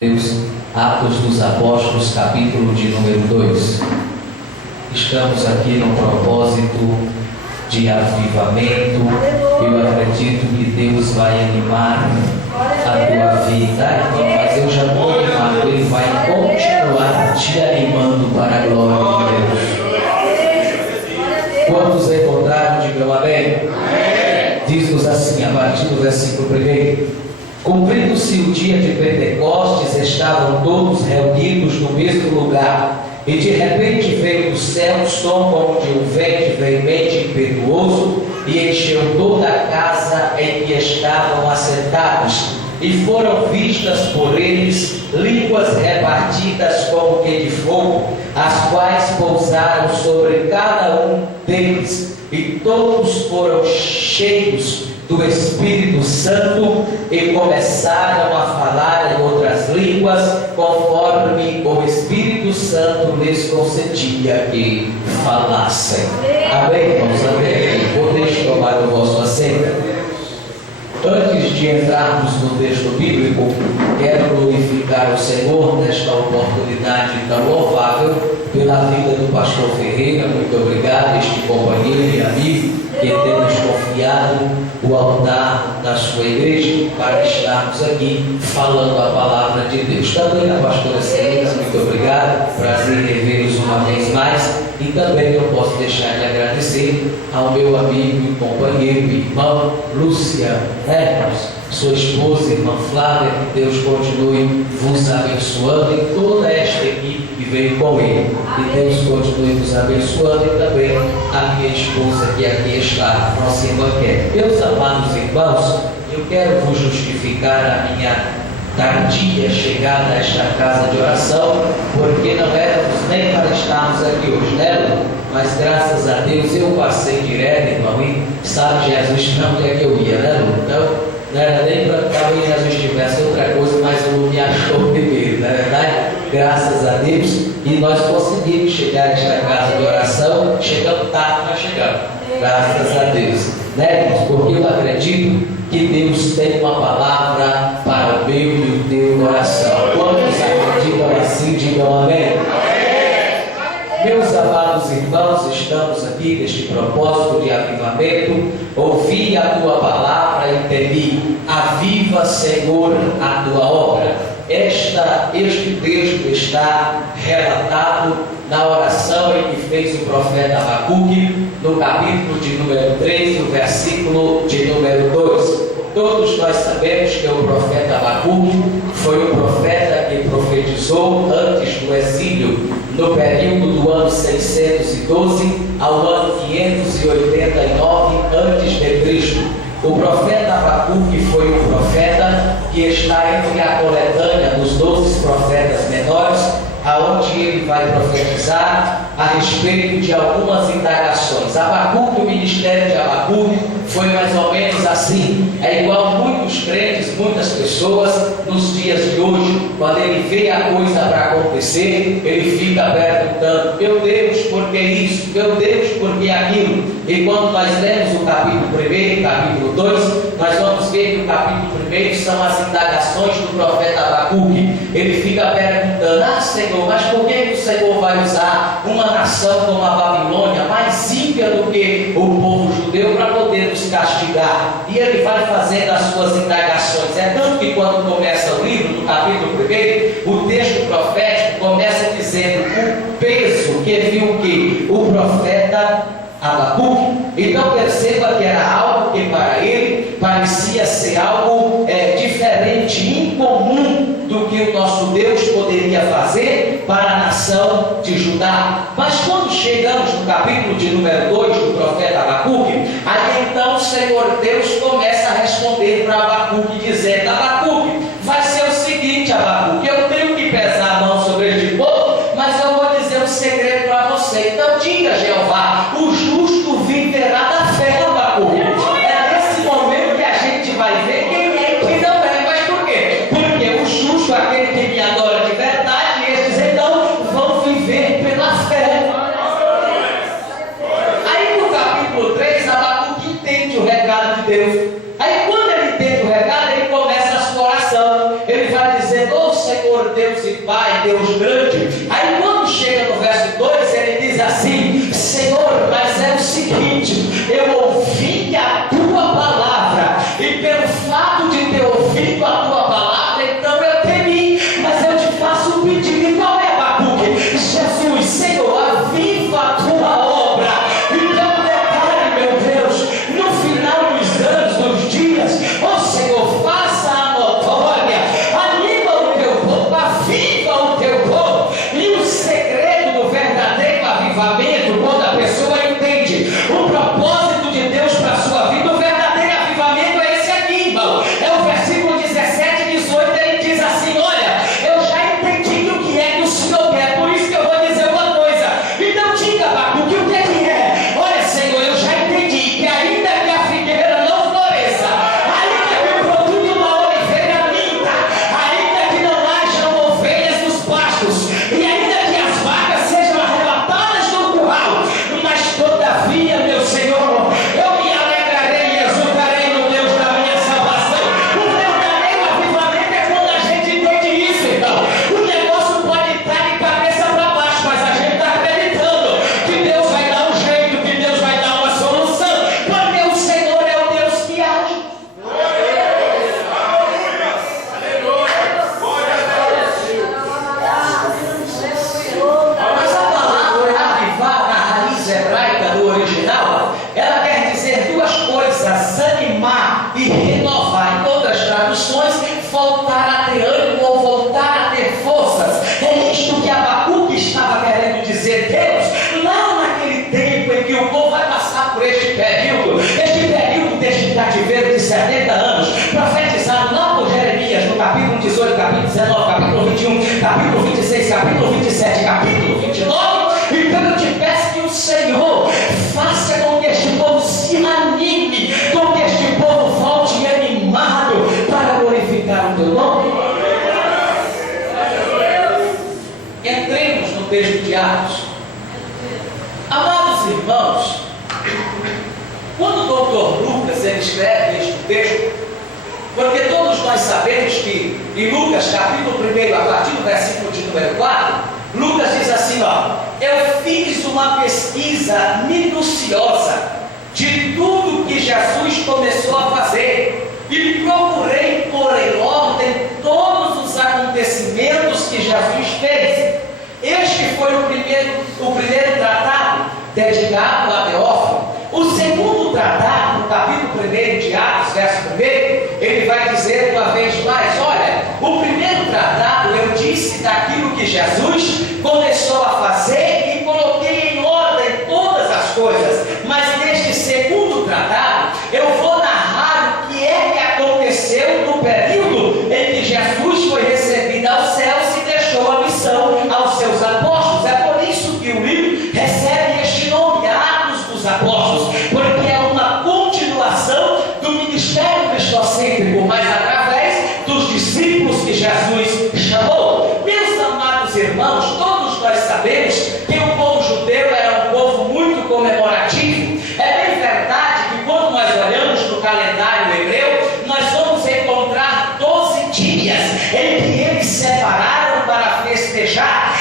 Deus, Atos dos Apóstolos, capítulo de número 2. Estamos aqui no propósito de avivamento. Eu acredito que Deus vai animar a tua vida, mas eu já estou animado. Ele vai continuar te animando para a glória de Deus. Quantos encontraram, digam amém? Diz-nos assim, a partir do versículo 1: Cumprindo-se o dia de Pentecostes, estavam todos reunidos no mesmo lugar, e de repente veio do céu um som como de um vento veemente e impetuoso, e encheu toda a casa em que estavam assentados, e foram vistas por eles línguas repartidas como que de fogo, as quais pousaram sobre cada um deles, e todos foram cheios do Espírito Santo e começaram a falar em outras línguas, conforme o Espírito Santo lhes concedia que falassem. Amém, irmãos? Amém. Podeis tomar o vosso assento. Antes de entrarmos no texto bíblico, quero glorificar o Senhor nesta oportunidade tão louvável pela vida do pastor Ferreira. Muito obrigado, este companheiro e amigo que temos confiado o altar da sua igreja para estarmos aqui falando a palavra de Deus. Também a pastora Celina, muito obrigado, prazer em revê-los uma vez mais. E também não posso deixar de agradecer ao meu amigo e companheiro e irmão Lúcia Hermos, sua esposa, irmã Flávia, que Deus continue vos abençoando, e toda esta equipe que veio com ele, que Deus continue vos abençoando, e também a minha esposa que aqui está, nossa irmã Kelly. Meus amados irmãos, eu quero vos justificar a minha tardia chegada a esta casa de oração, porque não éramos nem para estarmos aqui hoje, né? Mas graças a Deus eu passei direto, irmão, e sabe Jesus para onde é que eu ia, né? Então não era nem para que talvez Jesus tivesse outra coisa, mas o me achou primeiro, não é verdade? Graças a Deus, e nós conseguimos chegar a esta casa de oração, chegamos tarde, mas chegamos, graças a Deus, né? Porque eu acredito que Deus tem uma palavra para o meu e o teu coração. Quantos acreditam assim, digam amém? Meus amados irmãos, estamos aqui neste propósito de avivamento. Ouvi a tua palavra e temi. Aviva, Senhor, a tua obra. Este texto está relatado na oração em que fez o profeta Abacuque, no capítulo de número 3, no versículo de número 2. Todos nós sabemos que o profeta Abacuque foi o profeta que profetizou antes do exílio, no período do ano 612 ao ano 589 a.C. O profeta Abacuque foi um profeta que está entre a coletânea dos 12 profetas menores, aonde ele vai profetizar a respeito de algumas indagações. Abacuque, o ministério de Abacuque foi mais ou menos assim. É igual muitos crentes, muitas pessoas nos dias de hoje, quando ele vê a coisa para acontecer, ele fica perguntando: meu Deus, por que isso? Meu Deus, por que aquilo? E quando nós lemos o capítulo 1 e capítulo 2, nós vamos ver que o capítulo 1 são as indagações do profeta Abacuque. Ele fica perguntando: ah, Senhor, mas por que o Senhor vai usar uma nação como a Babilônia, mais ímpia do que o povo judeu, para poder nos castigar? E ele vai fazendo as suas indagações. É tanto que quando começa o livro, no capítulo 1, o texto profético começa dizendo o peso que viu o quê? O profeta Abacuque. Então perceba que era algo que para ele parecia ser algo diferente, incomum do que o nosso Deus poderia fazer para a nação de Judá. Mas quando chegamos no capítulo de número 2 do profeta Abacuque, aí então o Senhor Deus começa a responder para Abacuque, dizendo: Abacuque, vai ser o seguinte, Abacuque, eu tenho que pesar a mão sobre este povo, mas eu vou dizer um segredo para você. Então diga, Jeová, o justo viverá da fé, Abacuque. É nesse momento que a gente vai ver quem é e quem não é. Mas por quê? Porque o justo, aquele que me adora de verdade, esses então vão viver pela fé. Aí no capítulo 3, Abacuque entende o recado de Deus. Aí quando ele entende o recado, ele começa a sua oração. Ele vai dizer: ô Senhor Senhor, Deus e Pai, Deus grande. Aí quando chega no verso 2, ele diz assim: Senhor, mas é o seguinte, eu ouvi a tua palavra, e pelo fato de ter ouvido a tua palavra, então eu temi, mas eu te faço um pedido. E qual é, Abacuque? Jesus, Senhor, aviva a tua obra. Então detalhe, meu Deus, no final dos anos, dos dias, ó Senhor, faça a notória, anima o teu povo, aviva o teu povo. E o segredo do verdadeiro avivamento, quando a pessoa entende o propósito de Deus para a sua vida, o verdadeiro avivamento é esse aníbal. É o versículo 17 e 18, ele diz assim: olha, eu já entendi o que é que o Senhor quer, por isso que eu vou dizer uma coisa. Então diga, Abacuque, o que é? Olha, Senhor, eu já entendi que ainda que a figueira não floresça, ainda que o produto da oliveira minta, ainda que não hajam ovelhas nos pastos, e ainda que as vacas sejam arrebatadas do curral, mas todavia, meu Senhor, eu me alegrarei e exultarei no Deus da minha salvação. O verdadeiro avivamento é quando a gente entende isso, então. O negócio pode estar de cabeça para baixo, mas a gente está acreditando que Deus vai dar um jeito, que Deus vai dar uma solução, porque o Senhor é o Deus que age. Mas a palavra avivar na raiz hebraica do original, ela quer dizer duas coisas: animar e renovar. Em outras traduções, voltar a ter ânimo ou voltar a ter forças. É isto que Abacuque estava querendo dizer. Deus, lá naquele tempo em que o povo vai passar por este período deste cativeiro de 70 anos, profetizado lá por Jeremias, no capítulo 18, capítulo 19, capítulo 21, capítulo 26, capítulo 27, capítulo 29, então eu te peço que o Senhor faça com que este povo se anime, com que este povo volte animado para glorificar o teu nome. Entremos no texto de Atos. Amados irmãos, quando o doutor Lucas ele escreve este texto, porque todos nós sabemos que em Lucas capítulo 1, a partir do versículo de número 4, Lucas diz assim, ó: eu fiz uma pesquisa minuciosa de tudo que Jesus começou a fazer e procurei pôr em ordem todos os acontecimentos que Jesus fez. Este foi o primeiro tratado dedicado a Teófilo. O segundo tratado, no capítulo 1 de Atos, verso 1, ele vai dizer uma vez mais: olha, o primeiro tratado eu disse daquilo que Jesus começou a fazer e coloquei em ordem todas as coisas. Mas neste segundo tratado, eu vou narrar o que é que aconteceu no período em que Jesus foi recebido aos céus e deixou a missão aos seus apóstolos. É por isso que o livro recebe este nome, Atos dos Apóstolos, porque é uma continuação do ministério cristocêntrico, mas através dos discípulos que Jesus chamou. Meus amados irmãos, todos nós sabemos que o povo judeu era um povo muito comemorativo. É bem verdade que quando nós olhamos no calendário hebreu, nós vamos encontrar 12 dias em que eles separaram para festejar.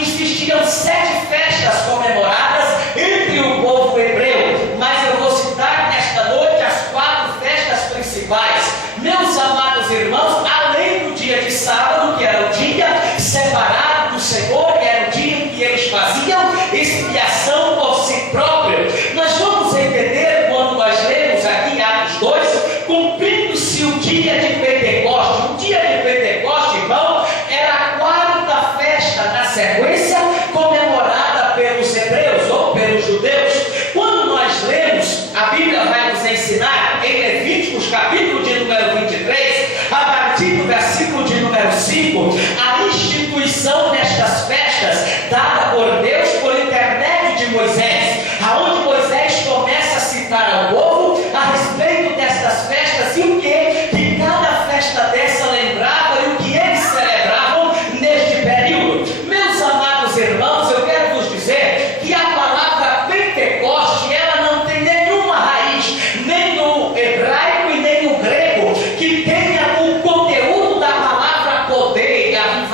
Existiam 7 festas comemoradas entre o povo hebreu, mas eu vou citar nesta noite as 4 festas principais. Meus amados irmãos, além do dia de sábado, que era o dia separado do Senhor, que era o dia em que eles faziam expiação por si próprio, nós vamos entender quando nós lemos aqui Atos 2, cumprindo-se o dia de Pentecostes. O dia de Pentecostes, irmão, era a 4ª festa da sequência comemorada pelos hebreus, ou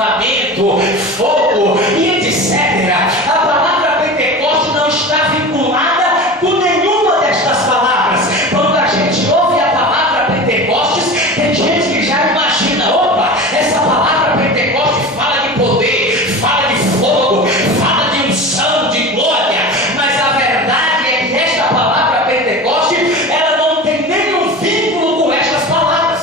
avivamento, fogo e etc. A palavra Pentecoste não está vinculada com nenhuma destas palavras. Quando a gente ouve a palavra Pentecostes, tem gente que já imagina: opa, essa palavra Pentecoste fala de poder, fala de fogo, fala de unção, de glória. Mas a verdade é que esta palavra Pentecoste, ela não tem nenhum vínculo com estas palavras.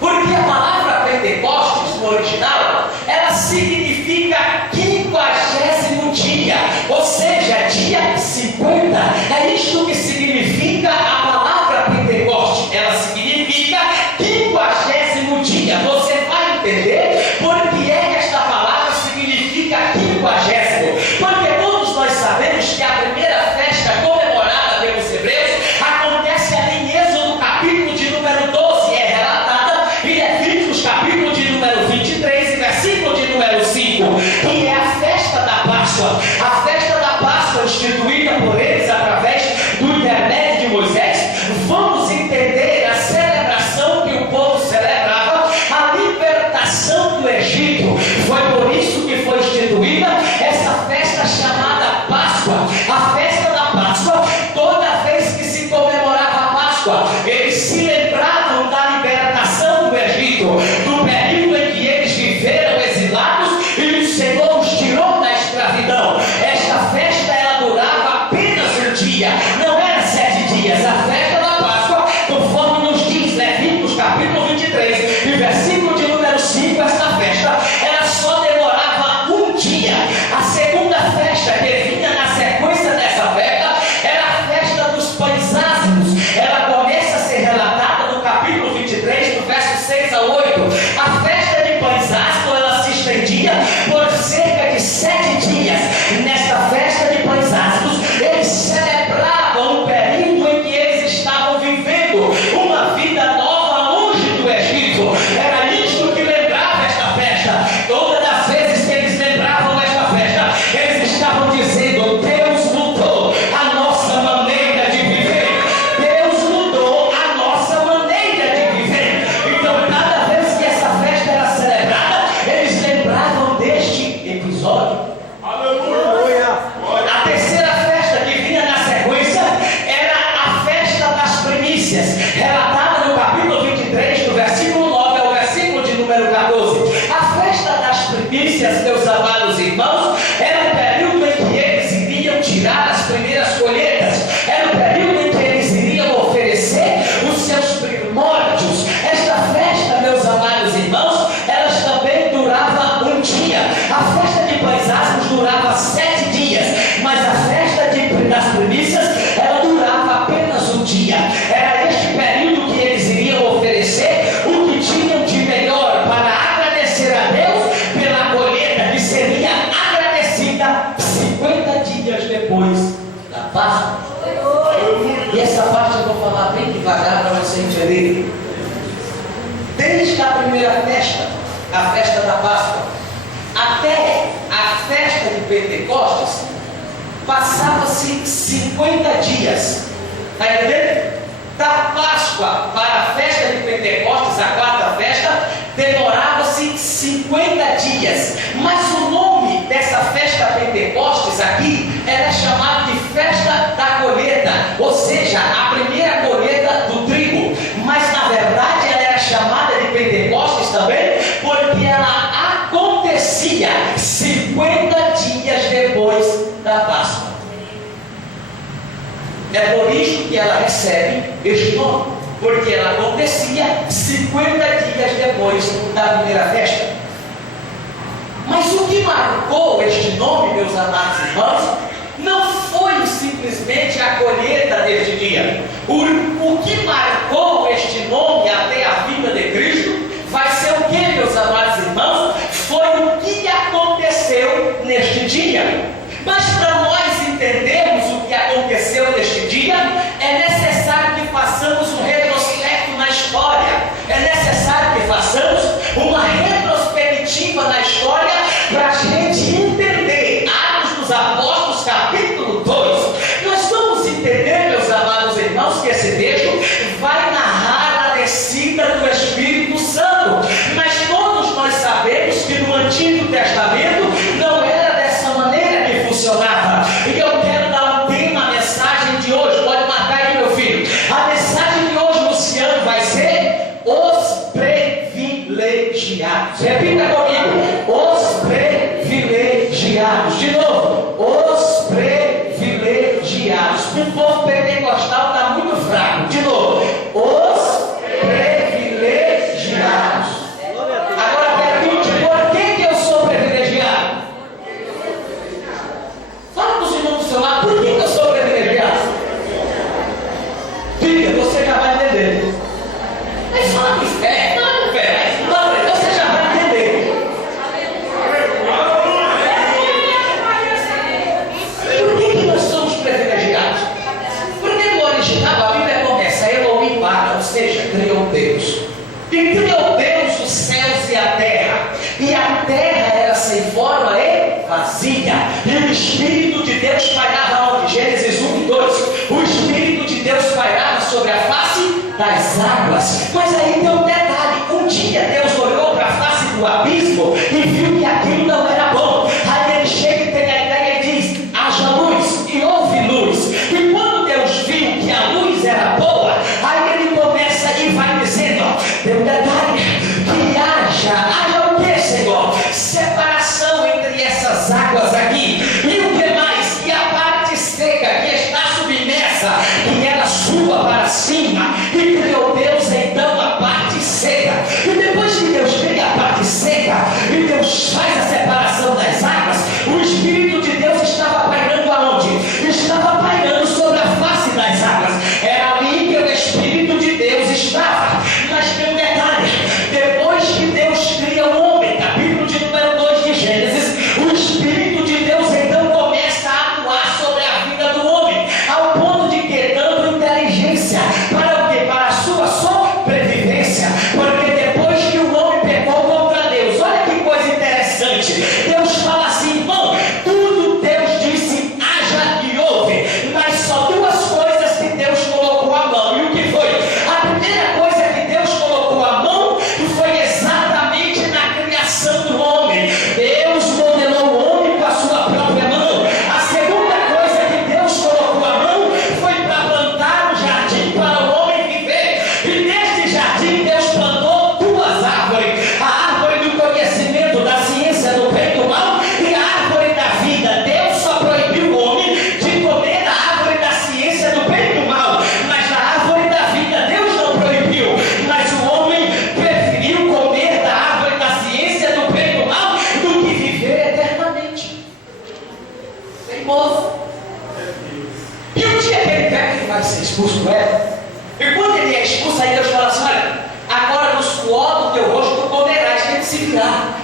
Porque a palavra Pentecostes, no original, ela significa 50º dia, ou seja, dia 50. É isto que significa a palavra Pentecoste. Ela significa 50º dia. Você vai entender por que é que esta palavra significa 50º. Porque todos nós sabemos que a primeira festa comemorada pelos hebreus acontece ali em Êxodo capítulo de número 12, é relatada em Levíticos capítulo de número 23 e versículo de número 5, que é a festa da Páscoa. A festa da Páscoa instituída por eles através do intermédio de Moisés. Vamos entender a celebração que o povo celebrava, a libertação do Egito. Foi por isso que foi instituída essa festa chamada Páscoa. A festa da Páscoa, toda vez que se comemorava a Páscoa, eles se lembravam da libertação do Egito, do período em que eles viveram exilados e o Senhor os tirou da escravidão. Esta festa, ela durava apenas um dia, não era 7 dias. A festa da Páscoa, conforme nos diz Levíticos capítulo 23 e versículo de número 5, esta festa, ela só demorava um dia. A segunda festa que vinha na sequência dessa festa era a festa dos pães ázimos. Ela começa a ser relatada no capítulo 23, do verso 6 a 8. A festa de pães ázimos, ela se estendia por cerca de 7 dias. Nesta festa de pães ázimos, eles celebravam o período em que eles estavam vivendo uma vida nova longe do Egito. Era isto que lembrava esta festa. Todas as vezes que eles lembravam esta festa, eles estavam dizendo: Deus mudou a nossa maneira de viver. Deus mudou a nossa maneira de viver. Então, cada vez que essa festa era celebrada, eles lembravam deste episódio. A terceira festa que vinha na sequência era a festa das primícias, relatada no capítulo 23, do versículo 9 ao versículo de número 14. A festa das primícias, meus amados irmãos, era o período em que eles iriam tirar as primeiras colheitas, era o período em que eles iriam oferecer os seus primórdios. Esta festa, meus amados irmãos, elas também durava um dia. A festa de pães ázimos durava 7 dias, mas a festa das primícias, ela durava apenas um dia. Era este período que eles iriam oferecer o que tinham de melhor para agradecer a Deus pela colheita que seria agradecida 50 dias depois da Páscoa. E essa parte eu vou falar bem devagar para você entender. Desde a primeira festa, a festa da Páscoa, até a festa de Pentecostes, passava-se 50 dias. Está entendendo? Da Páscoa para a festa de Pentecostes, a quarta festa, demorava-se 50 dias. Mas o nome dessa festa Pentecostes aqui era chamado de festa da colheita, ou seja, a primeira colheita do trigo. Mas na verdade ela era chamada de Pentecostes também porque ela acontecia 50 dias depois da Páscoa. É por isso que ela recebe este nome, porque ela acontecia 50 dias depois da primeira festa. Mas o que marcou este nome, meus amados irmãos, não foi simplesmente a colheita deste dia. O que marcou este nome até a vinda de Cristo vai ser o que, meus amados irmãos? Foi o que aconteceu neste dia. Mas para nós entendermos o que aconteceu neste dia, é necessário que façamos um retrospecto na história. É necessário que façamos uma retrospectiva na história para a gente entender Atos dos Apóstolos, capítulo 2. Nós vamos entender, meus amados irmãos, que esse texto vai narrar a descida privilegiados. Repita comigo: os privilegiados. De novo: os privilegiados. O povo pentecostal está muito fraco. De novo: os privilegiados. Agora pergunte: por que eu sou privilegiado? Fala para os irmãos do seu lado: por que eu sou privilegiado? Diga, você já vai entender. Mas fala com fé, fala com fé, você já vai entender. Por que nós somos privilegiados? Porque no original a Bíblia começa: Elohim para, ou seja, criou Deus. E criou Deus os céus e a terra. E a terra era sem forma e vazia. E o Espírito de Deus pairava onde? Gênesis 1 e 2. O Espírito de Deus pairava sobre a face das águas. Mas aí tem um detalhe: um dia Deus olhou para a face do abismo e viu que aquilo não era bom. Aí ele chega e tem a ideia e diz: haja luz, e houve luz. E quando Deus viu que a luz era boa, aí ele começa e vai dizendo: ó, tem um detalhe, que haja o que, Senhor? Separação entre essas águas aqui. E o que mais? E a parte seca que está submersa, que ela suba para cima. E criou Deus então a parte seca. E depois que Deus cria a parte seca e Deus faz a separação das águas, o Espírito de Deus estava pairando aonde? Estava pairando sobre a face das águas. Era ali que o Espírito de Deus estava. Mas tem um detalhe: depois que Deus cria o homem, capítulo de número 2 de Gênesis, o Espírito de Deus então começa a atuar sobre a vida do homem, ao ponto de que dando inteligência para o quê? Para a sua sobrevivência. Porque depois que o homem pecou contra Deus, olha que coisa interessante, Deus fala assim: irmão, tudo Deus disse haja e houve, mas só duas coisas que Deus colocou a mão. E o que foi? A primeira coisa que Deus colocou a mão foi exatamente na criação do homem. Deus modelou o homem com a sua própria mão. A segunda coisa que Deus colocou a mão foi para plantar um jardim para o homem viver. E neste jardim Deus plantou duas árvores: a árvore do conhecimento da ciência do bem e do mal e a árvore da vida. Deus só proibiu o homem de comer da árvore da ciência do bem e do mal, mas a árvore da vida Deus não proibiu. Mas o homem preferiu comer da árvore da ciência do bem e do mal do que viver eternamente. Teimoso. E o dia que ele pega, ele vai ser expulso do Éden. E quando ele é expulso, aí Deus fala assim: olha, agora no suor do teu rosto tu comerás. Tem que se virar.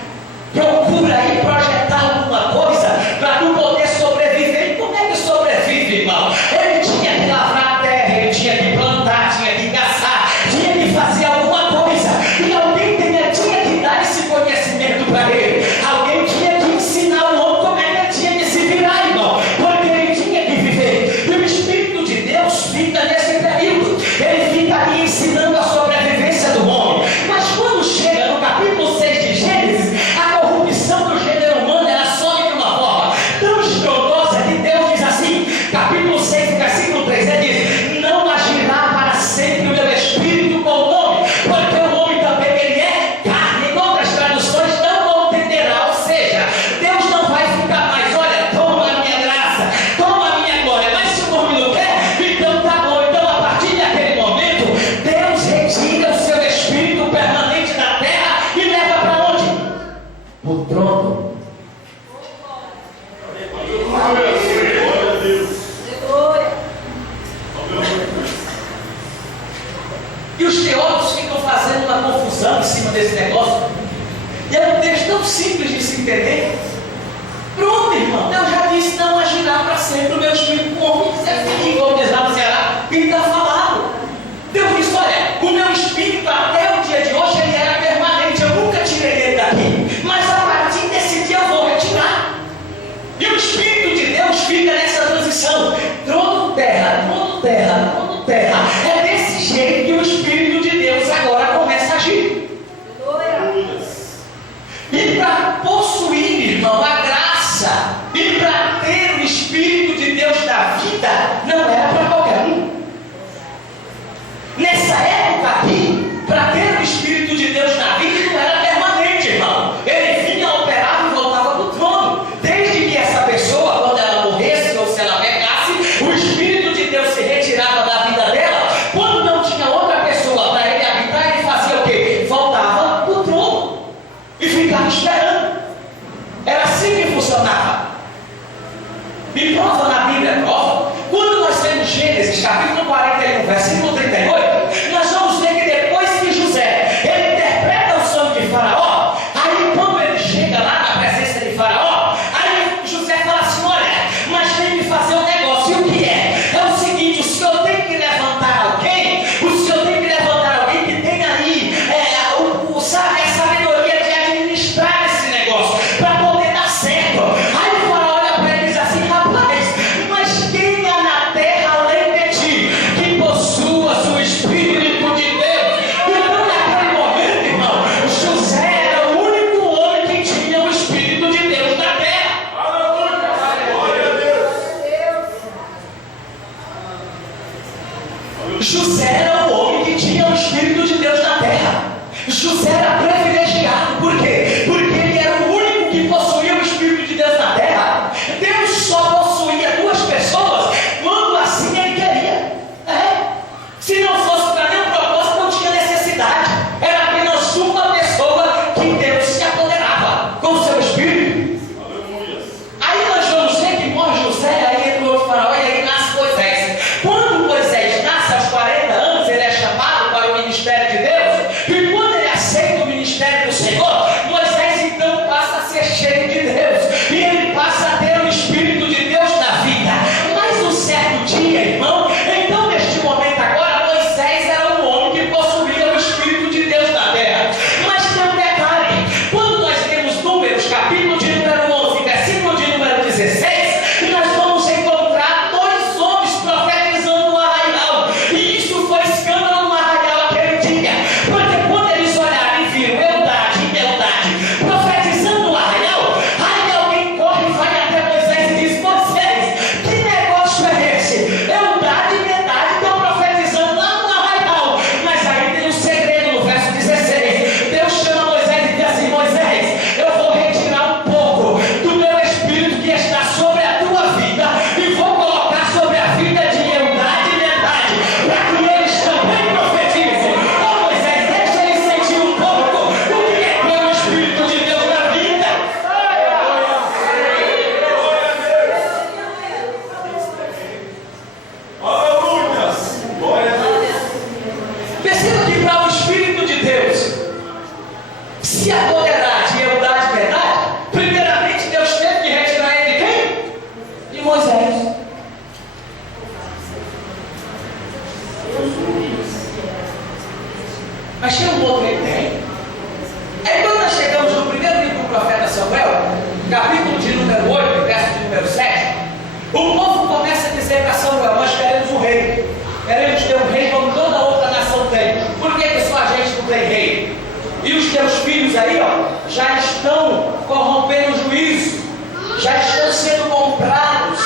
Procura aí projetar alguma coisa para tu poder sobreviver. E como é que sobrevive, irmão? Ele tinha que lavrar a terra, ele tinha que plantar, tinha que caçar, tinha que fazer alguma coisa. E alguém tinha que dar esse conhecimento para ele. Alguém tinha que ensinar o homem como é que ele tinha que se virar, irmão. Porque ele tinha que viver. E o Espírito de Deus fica nesse período. Ele fica ali ensinando a sobrevivência do homem. Mas quando chega no capítulo 6 de Gênesis, a corrupção do gênero humano ela sobe de uma forma tão estrondosa que Deus diz assim, capítulo 6, versículo 3, ele diz: não agirá para sempre o meu Espírito com o homem, porque o homem também ele é carne. Em outras traduções, não entenderá. Ou seja, Deus não vai ficar mais: olha, toma a minha graça, toma a minha glória. Mas se o homem não quer, então tá bom. Então a partir daquele momento, Deus retira o seu Espírito permanente da terra e leva para onde? O trono. E os teólogos ficam fazendo uma confusão em cima desse negócio. E é um texto tão simples de se entender. Pronto, irmão, Deus já disse: não agirá para sempre o meu Espírito com o homem que quiser fingir, como diz lá no Ceará. E está falado. Deus disse: olha, o meu Espírito até o dia de hoje ele era permanente, eu nunca tirei ele daqui, mas a partir desse dia eu vou retirar. E o Espírito de Deus fica nessa transição: trono, terra, trono, terra, trono, terra. É desse jeito que o Espírito de Deus agora começa a agir. E para possuir, irmão, a graça, e para ter o Espírito de Deus da vida, não era para qualquer um. Nessa época aqui, para ter o Espírito de Deus na vida, não era permanente. Por quê? Porque ele era o único que possuía o Espírito de Deus na terra. Deus só possuía duas pessoas quando assim ele queria. Se não fosse para nenhum propósito, não tinha necessidade. Era apenas uma pessoa que Deus se apoderava com o seu Espírito. Aí nós vamos ver que morre José, aí entra o outro faraó, e aí nasce Moisés. Quando Moisés nasce aos 40 anos, ele é chamado para o ministério de Deus. E quando ele aceita o ministério do Senhor, Moisés então passa a ser cheio de Deus. E ele passa a ter o Espírito de Deus na vida. Mas um certo dia, irmão, então neste momento agora, Moisés era um homem que possuía o Espírito de Deus na terra. Mas tem um detalhe: quando nós temos Números, capítulo de número 11, versículo de número 16, nós vamos encontrar dois homens profetizando no arraial. E isso foi escândalo no arraial aquele dia, porque quando eles olharam e viram Eldade e Bildade profetizando no arraial, aí alguém corre e vai até Moisés e diz: Moisés, que negócio é esse? Eldade e Bildade estão profetizando lá no arraial. Mas aí tem um segredo no verso 16. Deus chama Moisés e diz assim: Moisés, eu vou retirar um pouco do meu Espírito que está sobre a tua vida e vou colocar sobre a vida de Eldade e Bildade, para que eles também profetizem. Ô Moisés, deixa eles sentir um pouco o que é ter o Espírito de Deus na vida. Perceba que para o Espírito de Deus se apoderar de Eldade e Bildade, primeiramente Deus teve que retirar ele de quem? De Moisés. Mas tinha um outro tem. Aí quando nós chegamos no primeiro livro do profeta Samuel, capítulo de número 8, verso de número 7, o povo começa a dizer para Samuel: nós queremos um rei, queremos ter um rei como toda outra nação tem. Por que só a gente não tem rei? E os teus filhos aí, já estão corrompendo o juízo, já estão sendo comprados,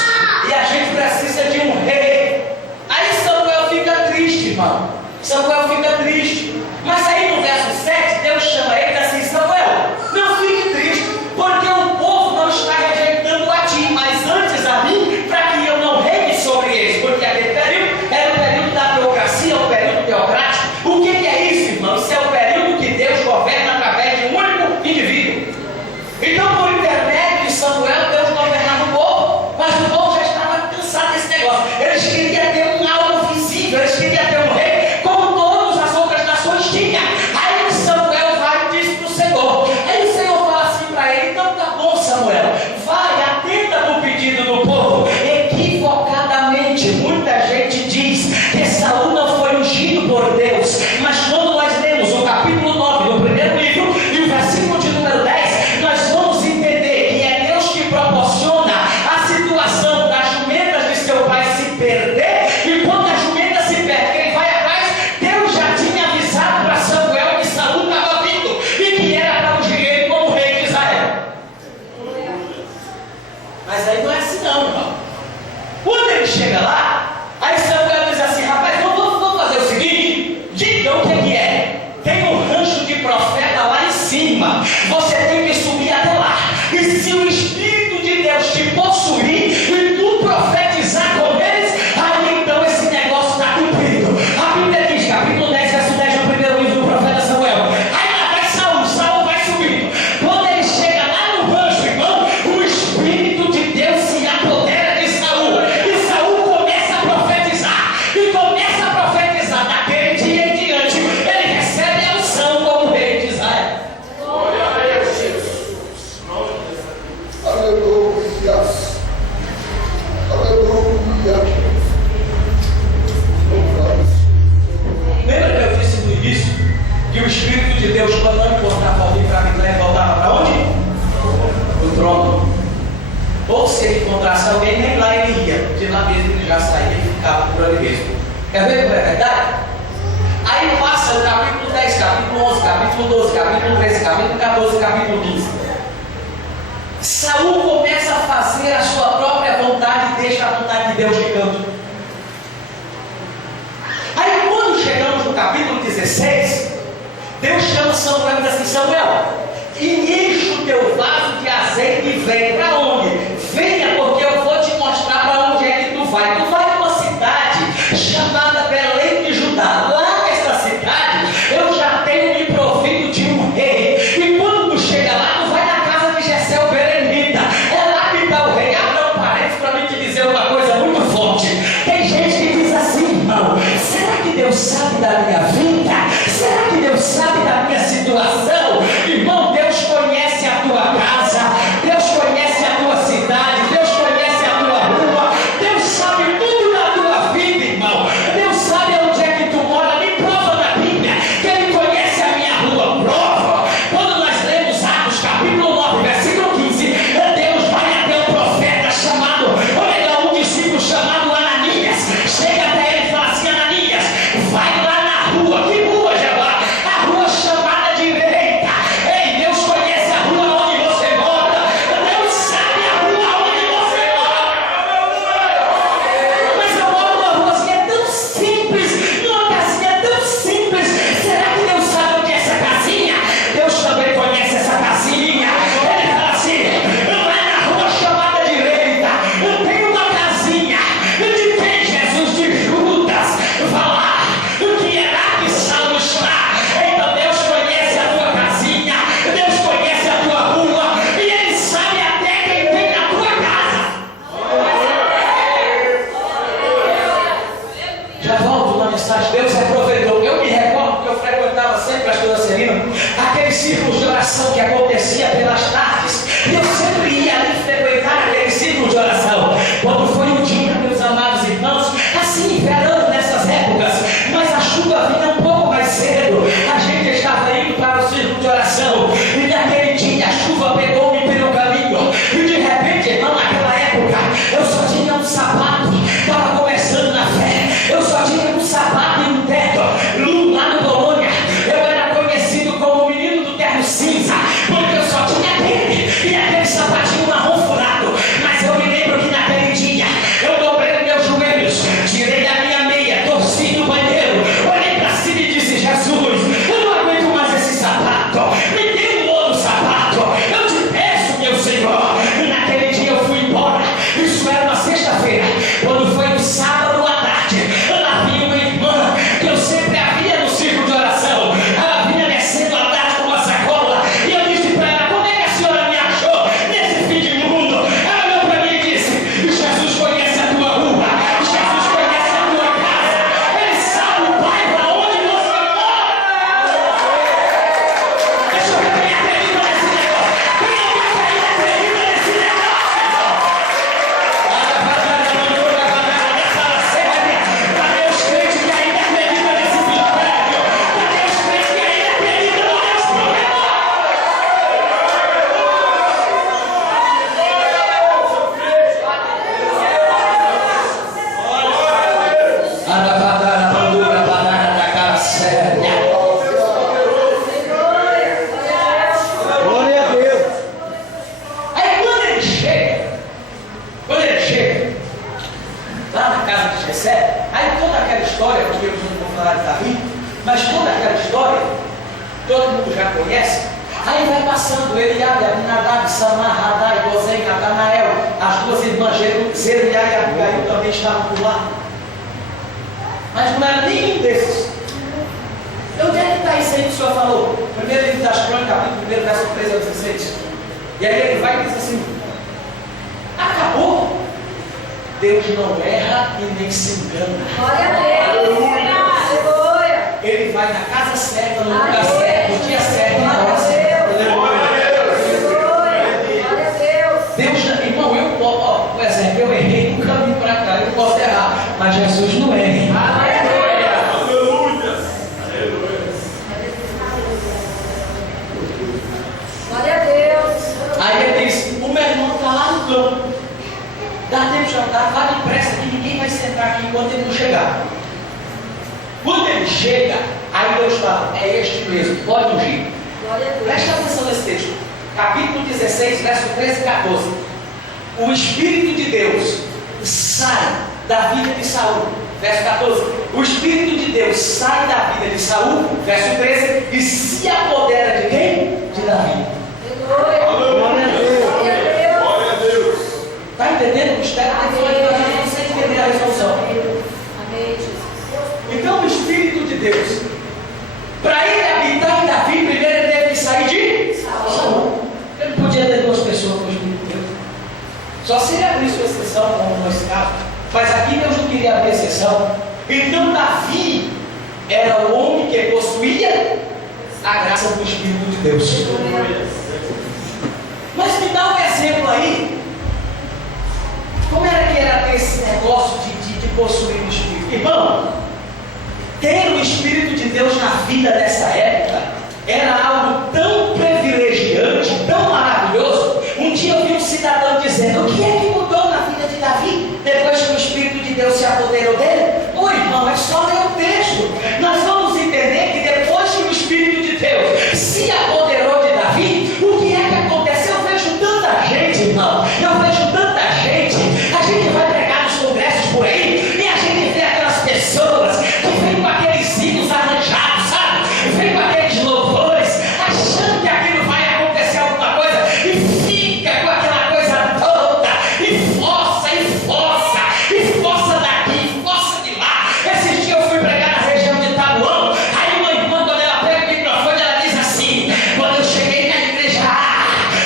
e a gente precisa de um rei. Aí Samuel fica triste, irmão. Samuel fica triste. Mas aí no verso 7, Deus chama ele e diz assim: Samuel, não fique triste, porque o povo não está rejeitando a ti, mas antes a mim, para que eu não reine sobre eles. Porque aquele período era o período da teocracia, o período teocrático. O que é isso, irmão? Isso é o período que Deus governa através de um único indivíduo. Então, por intermédio de Samuel, Deus governava o povo, mas o povo já estava cansado desse negócio. Eles queriam ter um algo visível, eles queriam ter um rei, como todas as outras nações tinham. Aí Samuel vai e diz para o Senhor. Aí o Senhor fala assim para ele: então tá bom, Samuel, vai, atenda para o pedido do povo. Equivocadamente, muita gente diz que Saul não foi ungido por Deus, mas quando nós lemos o capítulo 9 do primeiro livro e o versículo de número 10, nós vamos entender que é Deus que proporciona a situação das jumentas de seu pai se perder, e quando a jumenta se perde, ele vai atrás. Deus já tinha avisado para Samuel que Saul estava vindo e que era para ungir ele como rei de Israel. Mas aí não é assim não, irmão. Quando ele chega lá, aí Samuel diz assim: rapaz, vamos fazer o seguinte, diga o que é. Tem um rancho de profeta lá em cima, você tem que subir até lá. E se o Espírito de Deus te possuir e tu profetizar com eles, aí então esse negócio está cumprido. A Bíblia diz, capítulo 10, verso 10 do primeiro livro do profeta Samuel. Aí lá vai Saul vai subindo. Quando ele chega lá no rancho, irmão, o Espírito de Deus se apodera de Saul. E Saul começa a profetizar. E começa a profetizar. Daquele dia em diante, ele recebe a unção como rei de Israel. Aleluia. Aleluia. Lembra que eu disse no início que o Espírito de Deus, quando não encontrava alguém para Betleém, voltava para onde? Do trono. Ou se ele encontrasse alguém, nem lá ele ia. De lá mesmo ele já saía e ficava por ali mesmo. Quer ver como é verdade? Aí passa o capítulo 10, capítulo 11, capítulo 12, capítulo 13, capítulo 14, capítulo 15. Saul começa a fazer a sua própria vontade e deixa a vontade de Deus de canto. Aí quando chegamos no capítulo 16, Deus chama Samuel e diz assim: Samuel, e enche o teu vaso de azeite e vem. Para onde? Venha, porque eu vou te mostrar para onde é que tu vai. Tu vai numa cidade chamada Belém de Judá. Lá nessa cidade eu já tenho me provido de um rei. E quando tu chega lá, tu vai na casa de Jessé o belemita. É lá que está o rei. Abra um parênteses para mim te dizer uma coisa muito forte. Tem gente que diz assim, irmão, será que Deus sabe da minha vida? Será que Deus sabe da minha situação? Irmão, Deus conhece a tua casa, Deus conhece a tua cidade, Deus conhece a tua rua, Deus sabe tudo da tua vida, irmão. Deus sabe onde é que tu mora. Me prova na Bíblia que Ele conhece a minha rua. Prova. Quando nós lemos Atos capítulo 9, versículo 15, Deus vai até um profeta chamado, um discípulo chamado Ananias. Chega até ele e fala assim: Ananias, vai lá na rua. Que rua, Jeová? A rua chamada direita. Ei, Deus conhece a rua onde você mora. Deus sabe a rua onde você mora. Mas eu moro numa ruazinha tão simples, numa casinha tão simples. Será que Deus sabe onde é essa casinha? Deus também conhece essa casinha. Ele fala assim: vai na rua chamada direita. Tem uma casinha. De quem, Jesus? De Judas. Vá lá, que é lá que Saulo está. Então Deus conhece a tua casinha, Deus conhece a tua rua, e Ele sabe até quem tem na tua casa. Já volto na mensagem. Deus é provedor. Eu me recordo que eu frequentava sempre a Pastora Serina, aqueles círculos de oração que acontecia pelas tardes, e eu sempre ia ali frequentar aquele círculo de oração. Quando foi um dia, meus amados irmãos, assim, verão nessas épocas, mas a chuva vinha um pouco mais cedo. A gente estava indo para o círculo de oração, e naquele dia a chuva pegou-me pelo caminho, e de repente, irmão, naquela época, eu só tinha um sapato, estava começando na fé, eu só tinha um sapato e um teto. Lá no Colônia, eu era conhecido como o menino do terno cinza, porque eu só tinha aquele, e aquele sapatinho marrom furado. Mas eu me lembro que naquele dia, eu dobrei os meus joelhos, tirei a minha meia, torci no banheiro, olhei para cima e disse: Jesus, eu não aguento mais esse sapato, me dê um outro sapato, eu te peço, meu Senhor. E naquele dia eu fui embora. Isso era uma sexta-feira. Quando foi no sábado à tarde, lá vinha uma irmã que eu sempre havia no círculo de oração. Ela vinha descendo à tarde com uma sacola, e eu disse para ela: como é que a senhora me achou nesse fim de mundo? Ela olhou para mim e disse: Jesus conhece a tua rua, Jesus conhece a tua casa, Ele sabe o bairro onde você mora. Deixa eu ver quem acredita nesse negócio. Quem acredita nesse negócio? Cadê os crentes que ainda acreditam nesse mistério? Cadê os crentes que ainda acreditam no Deus provedor? Glória a Deus. Aí quando ele chega lá na casa de Jessé, aí toda aquela história, porque eu não vou falar de Davi, mas toda aquela história, todo mundo já conhece. Aí vai passando Eliabe, Abinadab, Samar, Radai, Gozém, Natanael, as duas irmãs Zeruiá e Abigail também estavam por lá. Mas não era nenhum desses. Onde é que está isso aí que o Senhor falou? Primeiro livro das Crônicas, capítulo 1, verso 13 a 16. E aí ele vai e diz assim: acabou. Deus não erra e nem se engana. Glória a Deus. Aleluia. Ele vai na casa certa, no lugar certo, no dia certo, na hora certa. Deus, irmão, eu posso, por exemplo, eu errei no caminho para cá, eu posso errar, mas Jesus não erra. Glória a Deus. Aí ele diz: o meu irmão está lá no campo, dá tempo de jantar, vá depressa que ninguém vai sentar aqui enquanto ele não chegar. Quando ele chega, aí Deus fala: é este mesmo, pode ungir. Glória a Deus. Presta atenção nesse texto, capítulo 16, verso 13 e 14. O Espírito de Deus sai da vida de Saul, verso 14. O Espírito de Deus sai da vida de Saul, verso 13, e se apodera de quem? De Davi. escravo. Mas aqui Deus não queria abrir exceção. Então Davi era o homem que possuía a graça do Espírito de Deus. Mas me dá um exemplo aí. Como era que era ter esse negócio de possuir o Espírito? Irmão, ter o Espírito de Deus na vida dessa época era algo tão privilegiante, tão maravilhoso. Um dia eu vi um cidadão dizendo: o que é que mudou na vida de Davi depois que o Espírito de Deus se apoderou dele? Ô irmão, é só ler o texto. Nós vamos entender que depois que o Espírito de Deus se apoderou de Davi, o que é que aconteceu? Eu vejo tanta gente, irmão, eu vejo tanta gente. A gente vai pregar nos congressos por aí e a gente vê aquelas pessoas que vêm com aqueles hinos arranjados, sabe? Vêm com aqueles louvores, achando que aquilo vai acontecer alguma coisa e fica com aquela coisa toda, e força daqui, força de lá. Esses dias eu fui pregar na região de Tabuão, aí uma irmã, quando ela pega o microfone, ela diz assim: quando eu cheguei na igreja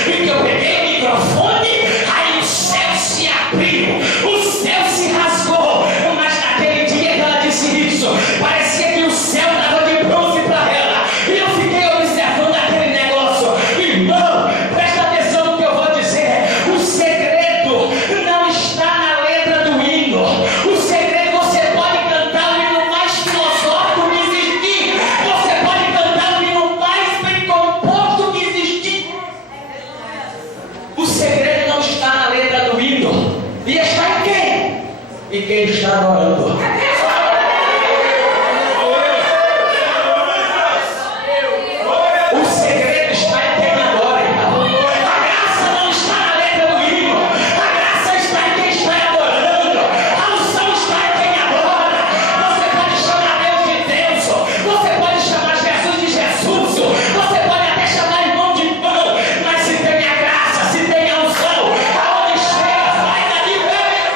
e que eu peguei o microfone, aí o céu se abriu, o céu se rasgou. Mas naquele dia que ela disse isso, parecia que o céu dava de bronze para ela, e eu fiquei observando aquele negócio. Irmão, presta atenção no que eu vou dizer. O segredo não está na letra do hino. O segredo, você pode cantar o hino mais filosófico que existir, você pode cantar o hino mais bem composto que existir. O segredo não está na letra do hino, e está em quem? E quem está adorando. O segredo está em quem adora, irmão. A graça não está na letra do hino. A graça está em quem está adorando. A unção está em quem adora. Você pode chamar Deus de Deus. Você pode chamar Jesus de Jesus. Você pode até chamar irmão de irmão. Mas se tem a graça, se tem a unção, aonde chega, vai dali mesmo.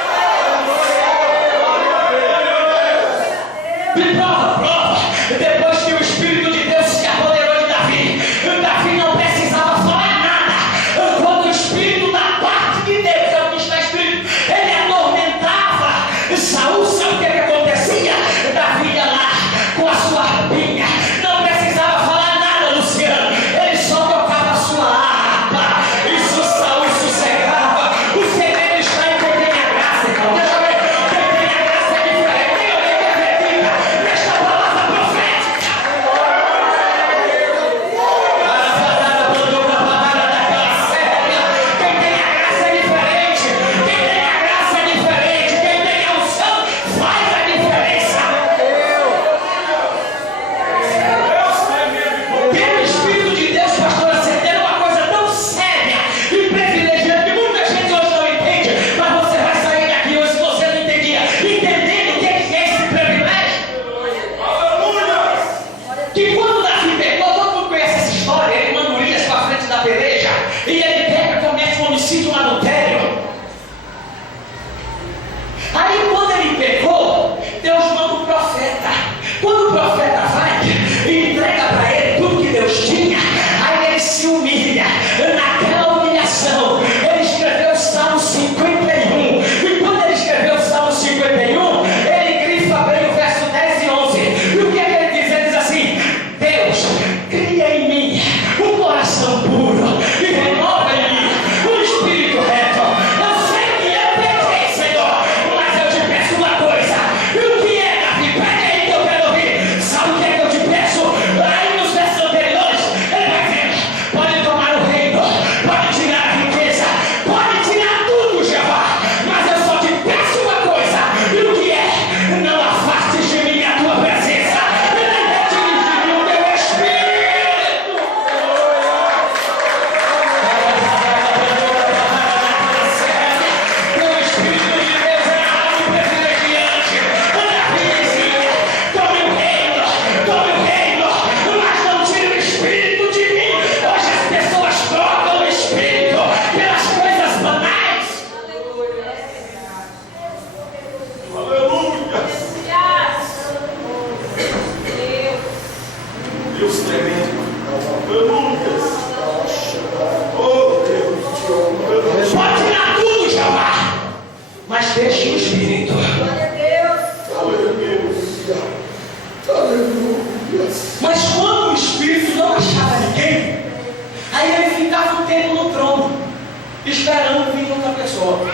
esperando vir outra pessoa.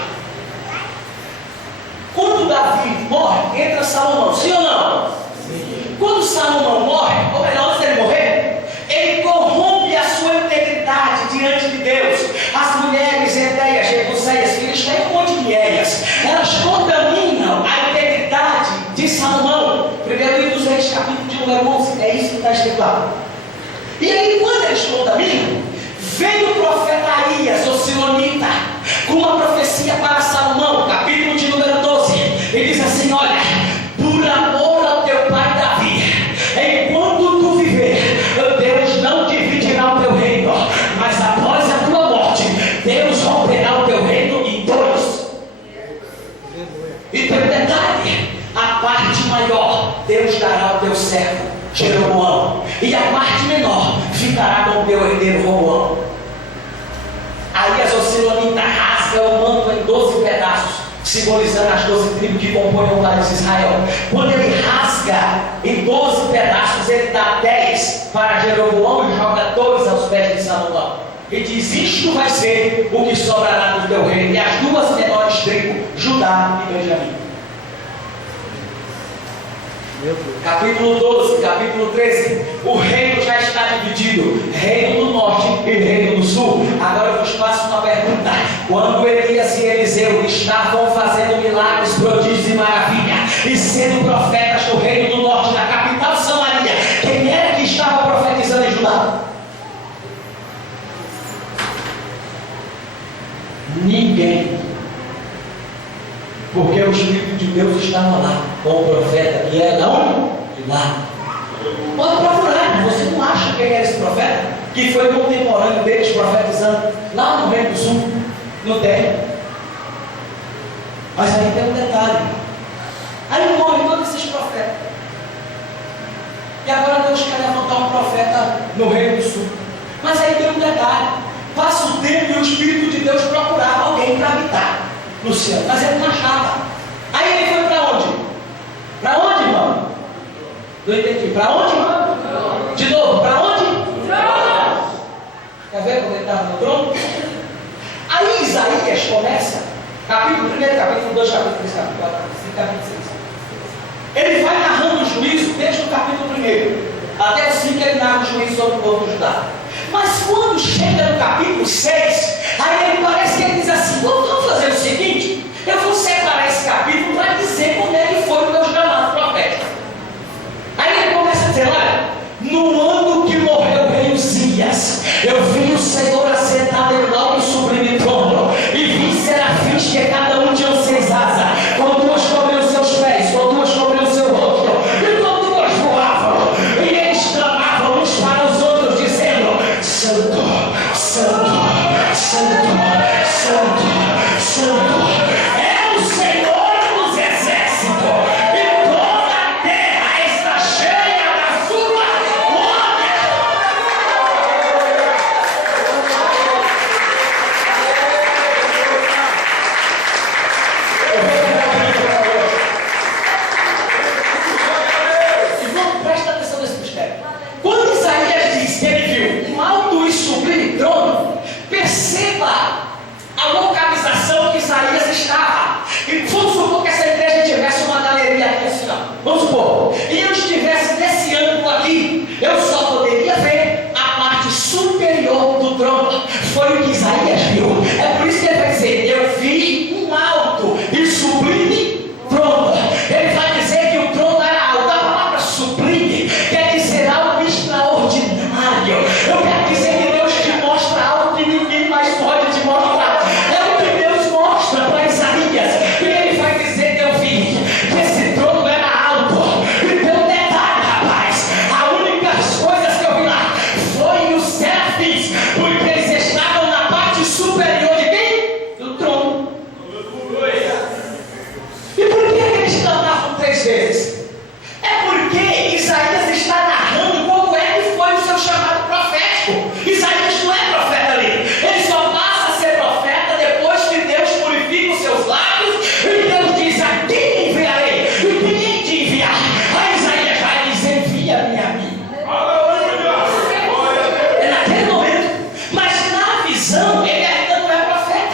Quando Davi morre, entra Salomão, sim ou não? Sim. Quando Salomão morre, ou melhor, antes dele morrer, ele corrompe a sua integridade diante de Deus. As mulheres, Edéias, Jebuséias, filhas, tem um monte de mulheres, elas contaminam a integridade de Salomão. Primeiro livro dos Reis, capítulo de número 11, é isso que está escrito lá. E aí, quando eles contaminam, vem o profeta Aías, o silonita, com uma profecia para Salomão, capítulo de número 12, e diz assim: olha, por amor ao teu pai Davi, enquanto tu viver, Deus não dividirá o teu reino, mas após a tua morte, Deus romperá o teu reino em dois. E tem um detalhe: a parte maior Deus dará ao teu servo Jeroboão, e a parte menor ficará com o teu herdeiro Roboão. Aí a Silonita rasga o manto em 12 pedaços, simbolizando as 12 tribos que compõem o país de Israel. Quando ele rasga em 12 pedaços, ele dá 10 para Jeroboão e joga 2 aos pés de Salomão. E diz: isto vai ser o que sobrará do teu reino, e as 2 menores tribos, Judá e Benjamim. Capítulo 12, capítulo 13, o reino já está dividido, reino do norte e reino do sul. Agora eu vos faço uma pergunta: quando Elias e Eliseu estavam fazendo milagres, prodígios e maravilha, e sendo profetas do reino do norte, na capital Samaria, quem era que estava profetizando em Judá? Ninguém. Porque o Espírito de Deus estava lá com o profeta que era de lá. Pode procurar, você não acha quem era esse profeta? Que foi contemporâneo deles profetizando lá no Reino do Sul, no terra. Mas aí tem um detalhe: aí morrem todos esses profetas, e agora Deus quer levantar um profeta no Reino do Sul. Mas aí tem um detalhe: passa o tempo e o Espírito de Deus procurava alguém para habitar no céu, mas ele não achava. Aí ele foi para onde? Para onde, irmão? Não entendi. Para onde, irmão? De novo, para onde? Trono. Quer ver quando ele estava no trono? Aí Isaías começa, capítulo 1, capítulo 2, capítulo 3, capítulo 4, capítulo 5, capítulo 6. Ele vai narrando o juízo desde o capítulo 1 até o 5, ele narra o juízo sobre o povo de Judá. Mas quando chega no capítulo 6, aí ele parece que ele diz assim: vamos fazer o seguinte, eu vou separar esse capítulo para dizer como é que foi o meu chamado profético. Aí ele começa a dizer: olha, no ano que morreu o rei Uzias, eu vi o Senhor assentado em alto e sublime trono, e vi serafins que cada um tinha 6 asas, com 2 cobriam os seus pés, com 2 cobriam o seu rosto, e com 2 voavam, e eles clamavam uns para os outros, dizendo: Santo, Santo, Santo, Santo, Santo, é o Senhor dos exércitos, e toda a terra está cheia da sua glória. Irmão, presta atenção nesse mistério. Quando Isaías diz que ele viu um alto e sublime trono, perceba a localização que Isaías estava. E vamos supor que essa igreja tivesse uma galeria aqui assim, ó. Vamos supor. E eu estivesse nesse ângulo aqui, eu só poderia ver a parte superior do trono. Foi o que Isaías viu. É por isso que ele vai dizer: eu vi um alto e sublime trono. Ele vai dizer que o trono era alto. A palavra sublime quer dizer algo extraordinário. Eu quero dizer que Deus te mostra algo que ninguém mais pode te mostrar. É o que Deus mostra para Isaías. E ele vai dizer que eu vi que esse trono era alto. E tem um detalhe, rapaz: a única coisa que eu vi lá foi os serafins, porque eles estavam na parte superior de quem? Do trono. E por que eles clamavam 3 vezes? É porque Isaías está narrando como é que foi o seu chamado profético. Isaías não é profeta ali. Ele só passa a ser profeta depois que Deus purifica os seus lábios e Deus diz: a quem enviarei? E quem hei de enviar? Aí Isaías vai dizer: envia-me a mim. É naquele momento. Mas na visão ele ainda não é profeta.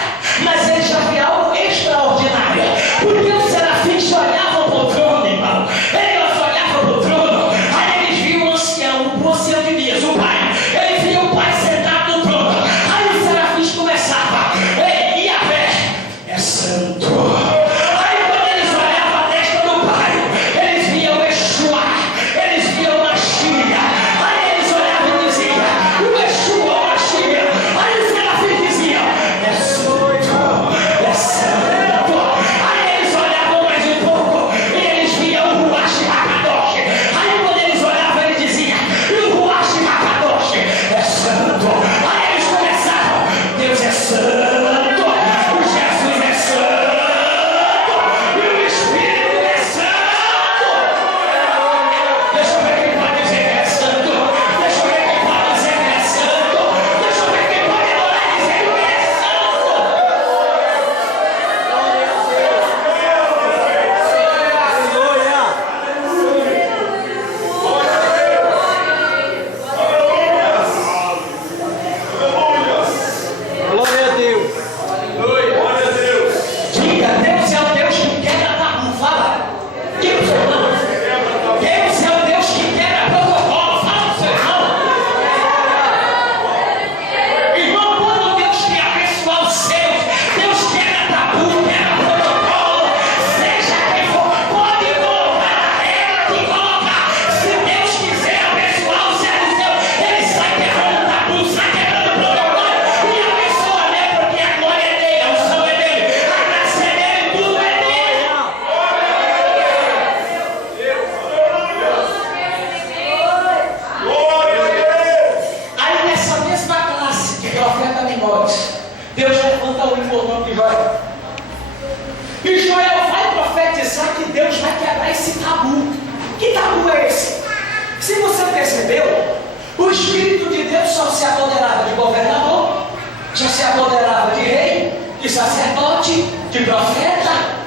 em nós. Deus levanta um importante de Joel. E Joel vai profetizar que Deus vai quebrar esse tabu. Que tabu é esse? Se você percebeu, o Espírito de Deus só se apoderava de governador, só se apoderava de rei, de sacerdote, de profeta.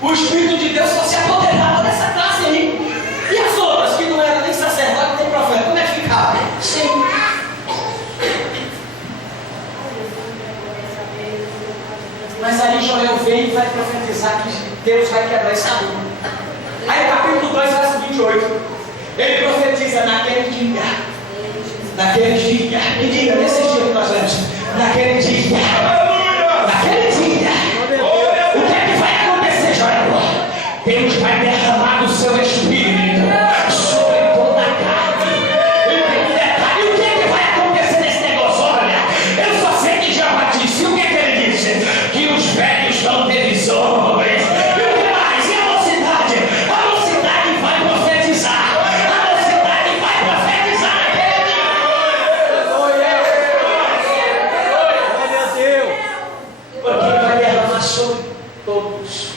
O Espírito de Deus só se apoderava dessa classe aí. E as outras que não eram nem sacerdote nem profeta, como é que ficava? Sim. Mas aí Joel vem e vai profetizar que Deus vai quebrar esse tabu. Aí capítulo 2, verso 28. Ele profetiza naquele dia. Naquele dia. Me diga, nesse dia que nós lemos. Naquele dia. Naquele dia. O que é que vai acontecer, Joel? Deus vai derramar do seu espírito sobre toda a carne. E tem um detalhe. O que é que vai acontecer nesse negócio? Olha, eu só sei que Jeová disse. O que é que ele disse? Que os velhos vão ter visões. E o que mais? E a mocidade? A mocidade vai profetizar. A mocidade vai profetizar naquele dia. Porque ele vai derramar sobre todos.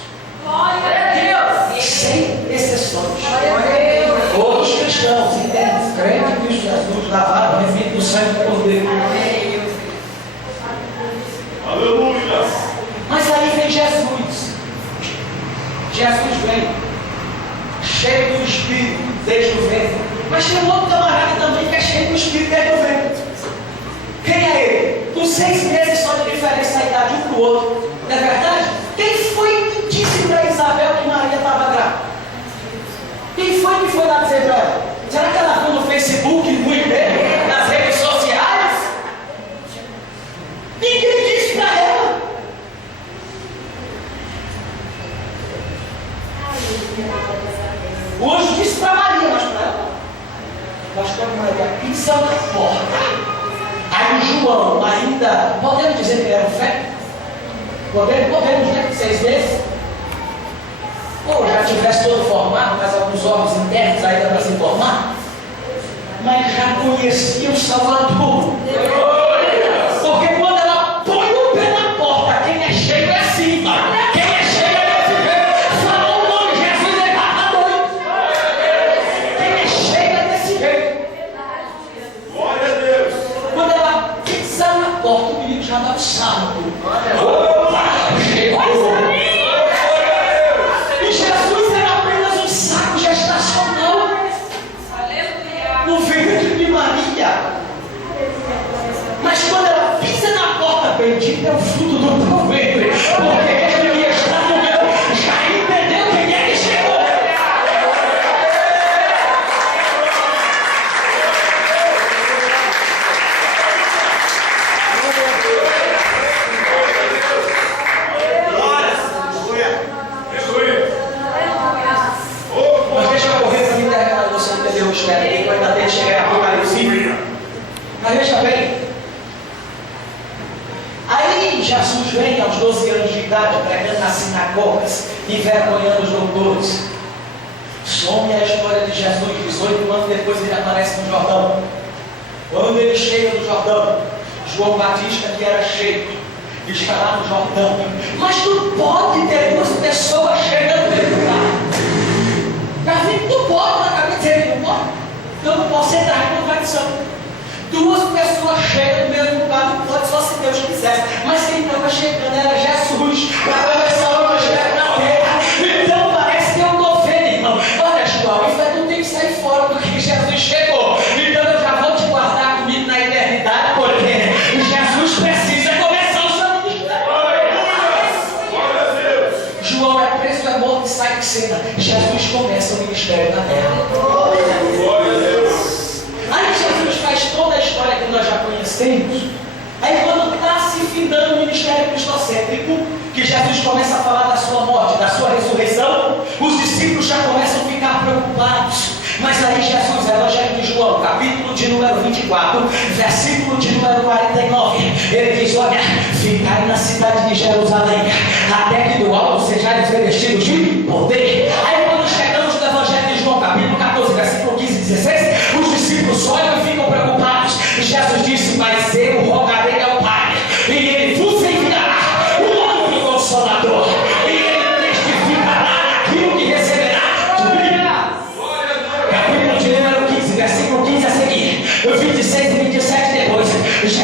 Sem exceções. Todos cristãos, internos, crentes em Cristo Jesus, lavados, remidos do sangue do Cordeiro. Aleluia! Mas aí vem Jesus. Jesus vem, cheio do Espírito desde o ventre. Mas tem um outro camarada também que é cheio do Espírito desde o ventre. Quem é ele? Com 6 meses só de diferença a idade um para o outro. Não é verdade? Quem foi que disse para Isabel que Maria estava grávida? Quem foi que foi lá dizer para ela? Será que ela viu no Facebook, no e-mail, nas redes sociais? Ninguém disse para ela. O anjo disse para Maria, mas para ela. Pastor Maria, pisa na porta. Aí o João ainda, podemos dizer que ele era um feto? Podemos, né? 6 meses? Ou já tivesse todo formado, mas alguns órgãos internos ainda para se formar? Mas já conhecia o Salvador. Porque quando ela põe o pé na porta, quem é cheio é assim, mano. Quem é cheio é desse jeito. Falou o nome de Jesus, ele está doido. Quem é cheio é desse jeito. Glória a Deus! Quando ela pisa na porta, o menino já dá um salto. Opa, chegou. E Jesus era apenas um saco gestacional no ventre de Maria. Mas quando ela pisa na porta, bendito é o fruto do teu ventre. Porque ele que está no meu já entendeu quem é que chegou. Mas deixa eu correr para me entregar para você entender o mistério. Quem vai ainda ter que chegar em Apocalipse. Mas veja bem. Aí Jesus vem aos 12 anos de idade, pregando nas sinagogas, envergonhando os doutores. Some a história de Jesus, 18 anos depois ele aparece no Jordão. Quando ele chega no Jordão, João Batista, que era cheio, está lá no Jordão. Mas não pode ter 2 pessoas chegando dentro do lugar. Não pode na cabeça dele, não pode. Eu não posso entrar em contradição. 2 pessoas chegam no mesmo lugar, não pode, só se Deus quisesse. Mas quem estava chegando era Jesus, para começar o evangelho na terra. Então parece que eu estou vendo, irmão. Olha, João, isso aí não tem que sair fora do que Jesus chegou. Então eu já vou te guardar comigo na eternidade, porque Jesus precisa começar o seu ministério. Glória a Deus! João é preso, é morto e sai de cena. Jesus começa o ministério na terra. Glória a Deus! Aí Jesus faz toda a história que nós já conhecemos. Aí quando está se findando o ministério cristocêntrico, que Jesus começa a falar da sua morte, da sua ressurreição, os discípulos já começam a ficar preocupados. Mas aí Jesus, Evangelho de João, capítulo de número 24, versículo de número 49, ele diz: olha, ficai na cidade de Jerusalém, até que do alto sejais revestidos de poder. Aí quando chegamos no Evangelho de João, capítulo 14, versículo 15 e 16, os discípulos olham e ficam preocupados. E Jesus disse: mas eu rogarei ao Pai,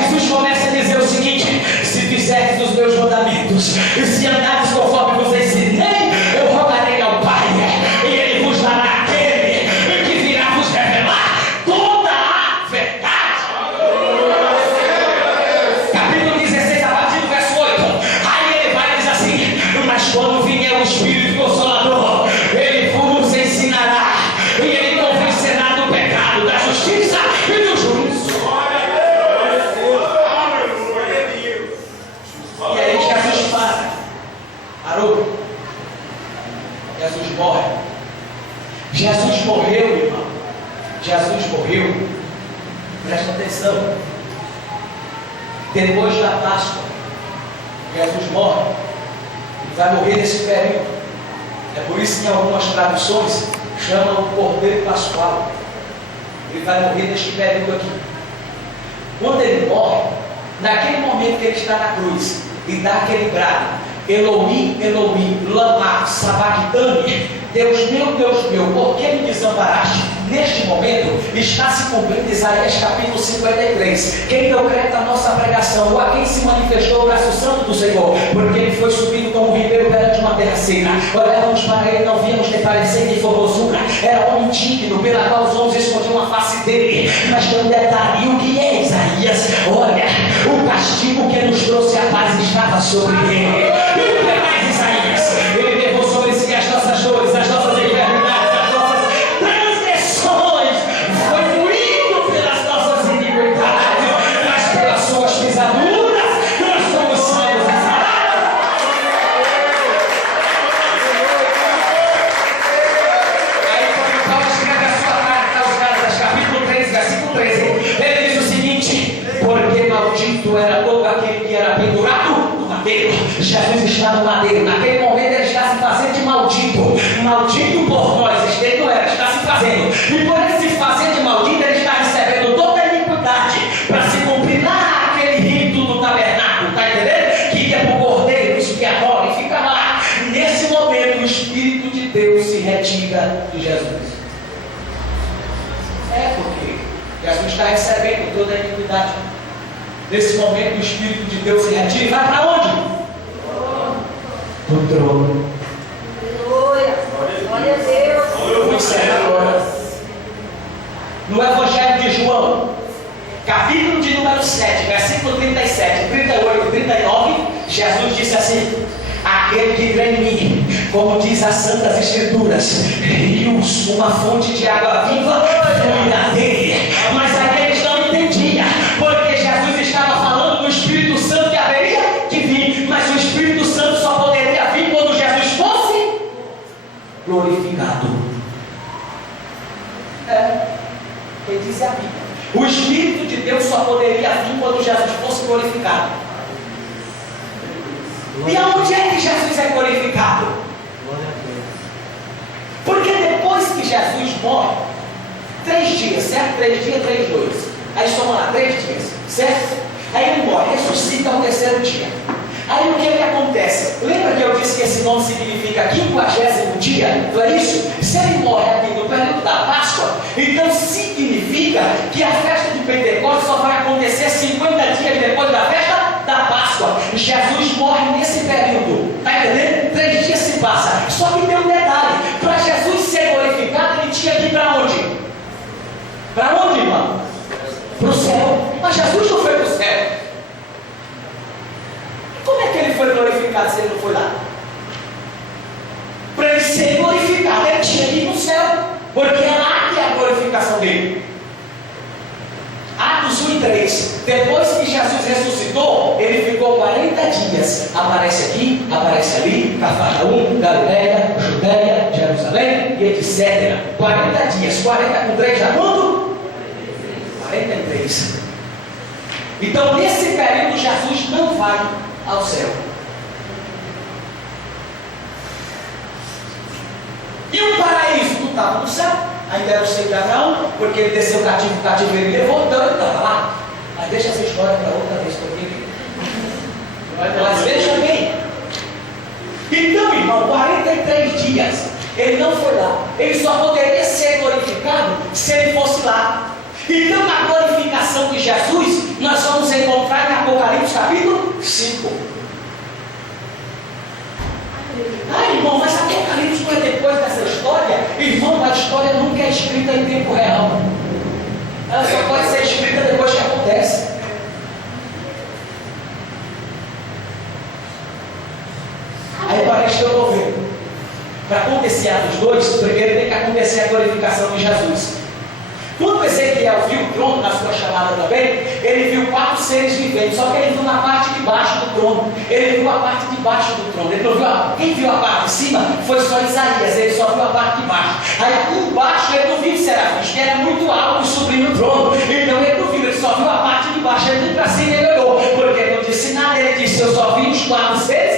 Jesus começa a dizer o seguinte: se fizerdes os meus mandamentos, e se andares conforme vos ensinei, eu rogarei ao Pai, e Ele vos dará aquele que virá vos revelar toda a verdade. Capítulo 16, a partir do verso 8. Aí ele vai e diz assim: mas quando vier o Espírito Consolador, Ele vos ensinará, e Ele convencerá do pecado, da justiça e do juízo. E aí Jesus parou. Jesus morre. Jesus morreu, irmão. Jesus morreu. Presta atenção. Depois da Páscoa, Jesus morre. Ele vai morrer nesse período. É por isso que em algumas traduções chamam o Cordeiro Pascual. Ele vai morrer neste período aqui. Quando ele morre, naquele momento que ele está na cruz e dá aquele brado: Eloi, Eloi, lama sabachthani, Deus meu, por que me desamparaste? Neste momento está se cumprindo Isaías capítulo 53. Quem deu crédito à nossa pregação, a quem se manifestou o braço santo do Senhor, porque ele foi subido como um ribeiro perante uma terra seca. Olhávamos para ele, não víamos nem parecer de formosura. Era homem digno, pela qual os homens escondiam a face dele. Mas tem um detalhe: o que é Isaías? Olha, o castigo que nos trouxe a paz estava sobre ele. E o que é mais Isaías? Ele levou sobre si as nossas dores, as nossas enfermidades, as nossas transgressões. Foi moído pelas nossas iniquidades, mas pelas suas pisaduras nós somos salvos e sarados. Aí quando Paulo escreve a sua carta aos Gálatas, capítulo 3, versículo 13, ele diz o seguinte: porque maldito era todo aquele que era pendurado no madeiro. Jesus está no madeiro. Naquele momento ele está se fazendo de maldito. Maldito por nós. Ele não era, está se fazendo. E por ele se fazer de maldito, ele está recebendo toda a iniquidade para se cumprir lá aquele rito do tabernáculo. Está entendendo? Que é para o cordeiro expiatório. E fica lá. Nesse momento o Espírito de Deus se retira de Jesus. É porque Jesus está recebendo toda a iniquidade. Nesse momento o Espírito de Deus se retira e vai para onde? Para o trono. Aleluia. Glória a Deus. Vou encerrar agora. No Evangelho de João, capítulo de número 7, versículo 37, 38 e 39, Jesus disse assim: aquele que crê em mim, como diz as Santas Escrituras, rios, uma fonte de água viva fluirá dele. Mas aqueles não entendiam, porque Jesus estava falando do Espírito Santo que haveria que vir, mas o Espírito Santo só poderia vir quando Jesus fosse glorificado. Quem diz é a Bíblia. O Espírito de Deus só poderia vir quando Jesus fosse glorificado. E aonde é que Jesus é glorificado? Porque depois que Jesus morre, 3 dias, certo? 3 dias, 3 noites. Aí soma lá, 3 dias, certo? Aí ele morre, ressuscita ao 3º dia. Aí o que é que acontece? Lembra que eu disse que esse nome significa 50º dia? Não é isso? Se ele morre aqui no período da Páscoa, então significa que a festa de Pentecostes só vai acontecer 50 dias depois da festa da Páscoa. Jesus morre nesse período. Está entendendo? 3 dias se passa. Só que tem um detalhe: para Jesus ser glorificado, ele tinha que ir para onde? Para onde, irmão? Para o céu. Mas Jesus não foi para o céu. Como é que ele foi glorificado se ele não foi lá? Para ele ser glorificado, ele tinha que ir no céu, porque é lá que é a glorificação dele. Atos 1 e 3. Depois que Jesus ressuscitou, ele ficou 40 dias. Aparece aqui, aparece ali, Cafarnaum, Galileia, Judeia, Jerusalém e etc. 40 dias. 40 com 3 dá quanto? 43. Então nesse período Jesus não vai ao céu. E o paraíso não estava no céu, ainda era o seio de Abraão, porque ele desceu cativo, cativeiro e levou, então ele estava lá. Mas deixa essa história para outra vez, porque mas veja bem. Então, irmão, 43 dias ele não foi lá. Ele só poderia ser glorificado se ele fosse lá. Então a glorificação glorificação de Jesus, nós vamos encontrar em Apocalipse capítulo 5. Ah, irmão, mas Apocalipse não é depois dessa história? Irmão, a história nunca é escrita em tempo real. Ela só pode ser escrita depois que acontece. Aí parece que eu estou vendo. Para acontecer Atos 2, primeiro tem que acontecer a glorificação de Jesus. Quando Ezequiel viu o trono na sua chamada também, ele viu 4 seres viventes, só que ele viu na parte de baixo do trono. Ele viu a parte de baixo do trono. Ele não viu quem viu a parte de cima foi só Isaías, ele só viu a parte de baixo. Aí embaixo ele não viu serafins, que era muito alto e subindo o trono. Então ele não viu, ele só viu a parte de baixo. Ele nem para cima ele olhou, porque ele não disse nada, ele disse: eu só vi os 4 seres